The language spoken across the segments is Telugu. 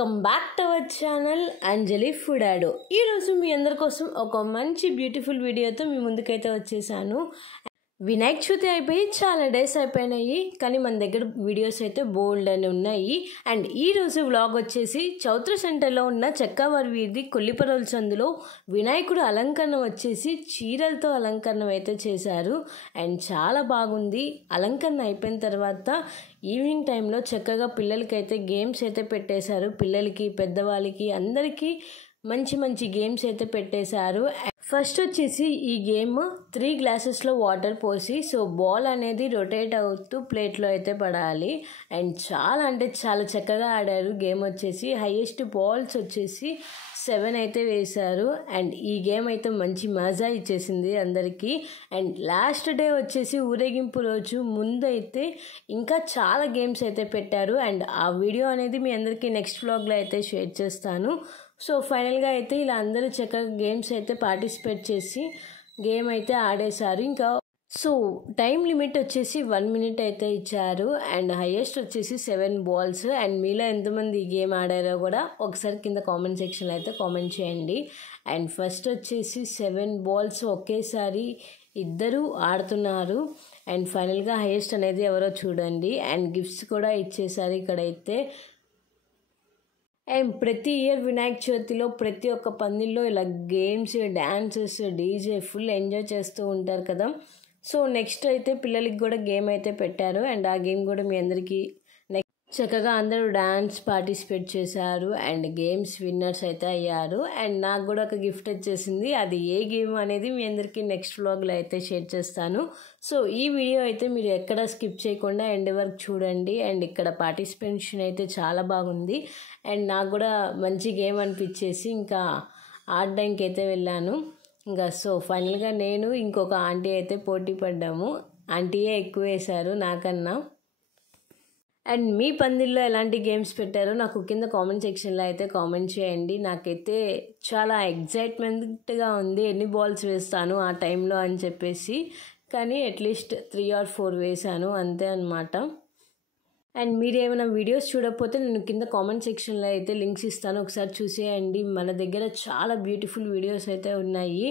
Welcome back to our channel Anjali food యాడో. ఈరోజు మీ అందరి కోసం ఒక మంచి బ్యూటిఫుల్ వీడియోతో మీ ముందుకైతే వచ్చేసాను. వినాయక చవితి అయిపోయి చాలా డేస్ అయిపోయినాయి, కానీ మన దగ్గర వీడియోస్ అయితే బోల్డ్ అని ఉన్నాయి. అండ్ ఈరోజు వ్లాగ్ వచ్చేసి చౌత్ర సెంటర్లో ఉన్న చెక్కవారి వీధి కొల్లిపరోలు సందులో వినాయకుడు అలంకరణ వచ్చేసి చీరలతో అలంకరణ అయితే చేశారు. అండ్ చాలా బాగుంది. అలంకరణ అయిపోయిన తర్వాత ఈవినింగ్ టైంలో చక్కగా పిల్లలకైతే గేమ్స్ అయితే పెట్టేశారు. పిల్లలకి పెద్దవాళ్ళకి అందరికీ మంచి మంచి గేమ్స్ అయితే పెట్టేశారు. ఫస్ట్ వచ్చేసి ఈ గేమ్ 3 గ్లాసెస్లో వాటర్ పోసి బాల్ అనేది రొటేట్ అవుతూ ప్లేట్లో అయితే పడాలి. అండ్ చాలా అంటే చాలా చక్కగా ఆడారు. గేమ్ వచ్చేసి హైయెస్ట్ బాల్స్ వచ్చేసి 7 అయితే వేశారు. అండ్ ఈ గేమ్ అయితే మంచి మజా ఇచ్చేసింది అందరికీ. అండ్ లాస్ట్ డే వచ్చేసి ఊరేగింపు రోజు ముందైతే ఇంకా చాలా గేమ్స్ అయితే పెట్టారు. అండ్ ఆ వీడియో అనేది మీ అందరికీ నెక్స్ట్ వ్లాగ్లో అయితే షేర్ చేస్తాను. ఫైనల్గా అయితే ఇలా అందరూ చక్కగా గేమ్స్ అయితే పార్టిసిపేట్ చేసి గేమ్ అయితే ఆడేశారు. ఇంకా టైం లిమిట్ వచ్చేసి 1 minute అయితే ఇచ్చారు. అండ్ హైయెస్ట్ వచ్చేసి 7 balls. అండ్ మీలో ఎంతమంది ఈ గేమ్ ఆడారో కూడా ఒకసారి కింద కామెంట్ సెక్షన్లో అయితే కామెంట్ చేయండి. అండ్ ఫస్ట్ వచ్చేసి 7 balls ఒకేసారి ఇద్దరు ఆడుతున్నారు. అండ్ ఫైనల్గా హైయెస్ట్ అనేది ఎవరో చూడండి. అండ్ గిఫ్ట్స్ కూడా ఇచ్చేసారు ఇక్కడైతే. అండ్ ప్రతి ఇయర్ వినాయక చవితిలో ప్రతి ఒక్క పందిల్లో ఇలా games, dances, DJ full enjoy చేస్తూ ఉంటారు కదా. నెక్స్ట్ అయితే పిల్లలకి కూడా గేమ్ అయితే పెట్టారు. అండ్ ఆ గేమ్ కూడా మీ అందరికీ చక్కగా అందరూ డ్యాన్స్ పార్టిసిపేట్ చేశారు. అండ్ గేమ్స్ విన్నర్స్ అయితే అయ్యారు. అండ్ నాకు కూడా ఒక గిఫ్ట్ వచ్చేసింది. అది ఏ గేమ్ అనేది మీ అందరికీ నెక్స్ట్ వ్లాగ్లో అయితే షేర్ చేస్తాను. ఈ వీడియో అయితే మీరు ఎక్కడ స్కిప్ చేయకుండా ఎండ్ వరకు చూడండి. అండ్ ఇక్కడ పార్టిసిపేషన్ అయితే చాలా బాగుంది. అండ్ నాకు కూడా మంచి గేమ్ అనిపించేసి ఇంకా ఆడడానికి అయితే వెళ్ళాను. ఇంకా ఫైనల్గా నేను ఇంకొక ఆంటీ అయితే పోటీ పడ్డాము. ఆంటీయే ఎక్కువ వేశారు నాకన్నా. అండ్ మీ పందిల్లో ఎలాంటి గేమ్స్ పెట్టారో నాకు కింద కామెంట్ సెక్షన్లో అయితే కామెంట్ చేయండి. నాకైతే చాలా ఎగ్జైట్మెంట్గా ఉంది ఎన్ని బాల్స్ వేస్తాను ఆ టైంలో అని చెప్పేసి. కానీ అట్లీస్ట్ 3 or 4 వేసాను అంతే అనమాట. అండ్ మీరు ఏమైనా వీడియోస్ చూడకపోతే నేను కింద కామెంట్ సెక్షన్లో అయితే లింక్స్ ఇస్తాను, ఒకసారి చూసేయండి. మన దగ్గర చాలా బ్యూటిఫుల్ వీడియోస్ అయితే ఉన్నాయి.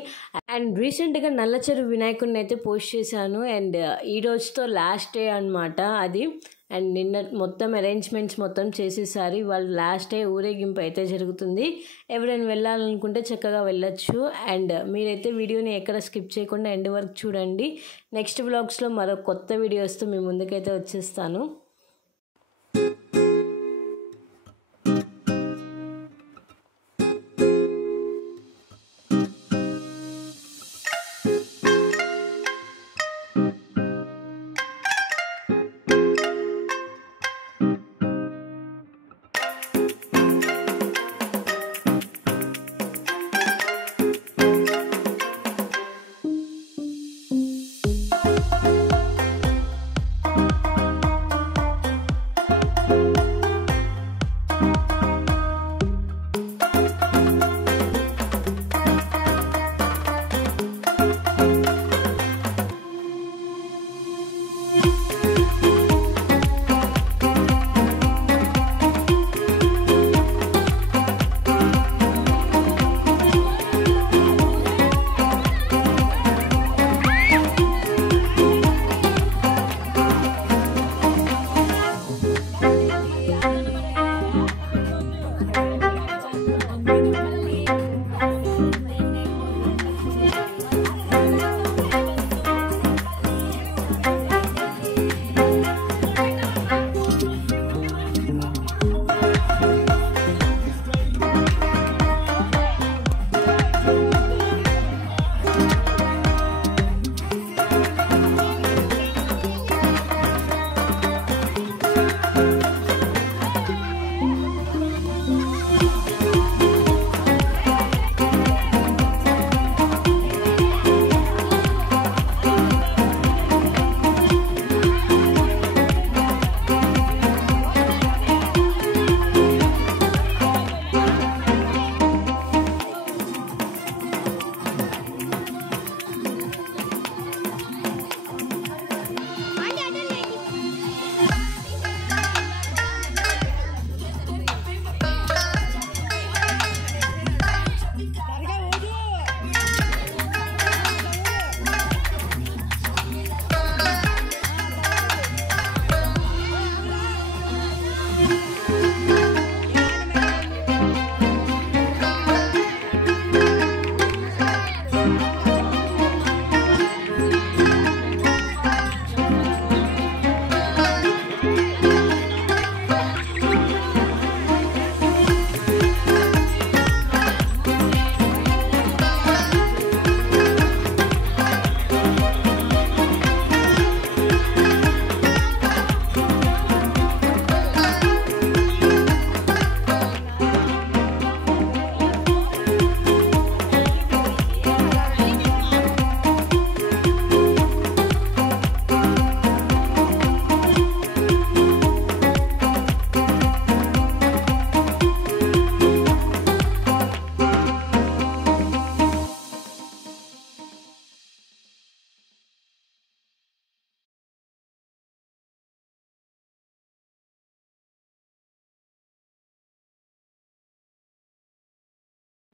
అండ్ రీసెంట్గా నల్లచెరువు వినాయకుడిని అయితే పోస్ట్ చేశాను. అండ్ ఈ రోజుతో లాస్ట్ డే అనమాట అది. అండ్ నిన్న మొత్తం అరేంజ్మెంట్స్ మొత్తం చేసేసారు. ఇవాళ లాస్ట్ డే ఊరేగింపు అయితే జరుగుతుంది. ఎవరైనా వెళ్ళాలనుకుంటే చక్కగా వెళ్ళొచ్చు. అండ్ మీరైతే వీడియోని ఎక్కడ స్కిప్ చేయకుండా ఎండ్ వరకు చూడండి. నెక్స్ట్ వ్లాగ్స్లో మరో కొత్త వీడియోస్తో మీ ముందుకైతే వచ్చేస్తాను.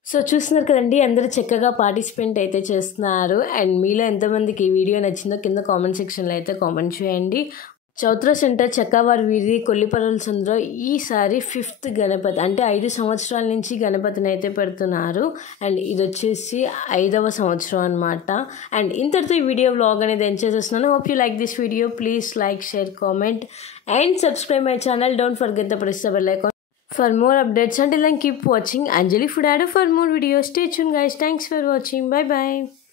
సో చూస్తున్నారు కదండి, అందరూ చక్కగా పార్టిసిపేట్ అయితే చేస్తున్నారు. అండ్ మీలో ఎంతమందికి ఈ వీడియో నచ్చిందో కింద కామెంట్ సెక్షన్లో అయితే కామెంట్ చేయండి. చౌత్ర సెంటర్ చక్కవారి వీధి కొల్లిపర్రుల సందులో ఈసారి 5th గణపతి, అంటే 5 సంవత్సరాల నుంచి గణపతిని అయితే పెడుతున్నారు. అండ్ ఇది వచ్చేసి 5వ సంవత్సరం అనమాట. అండ్ ఇంతటితో ఈ వీడియో వ్లాగ్ అనేది ఎంజాయ్ చేస్తున్నాను. Hope you like this video. Please like, share, comment and subscribe my channel. Don't forget to press the bell icon for more updates. Until then, keep watching Anjali Foodado for more videos. Stay tuned guys. Thanks for watching. Bye bye.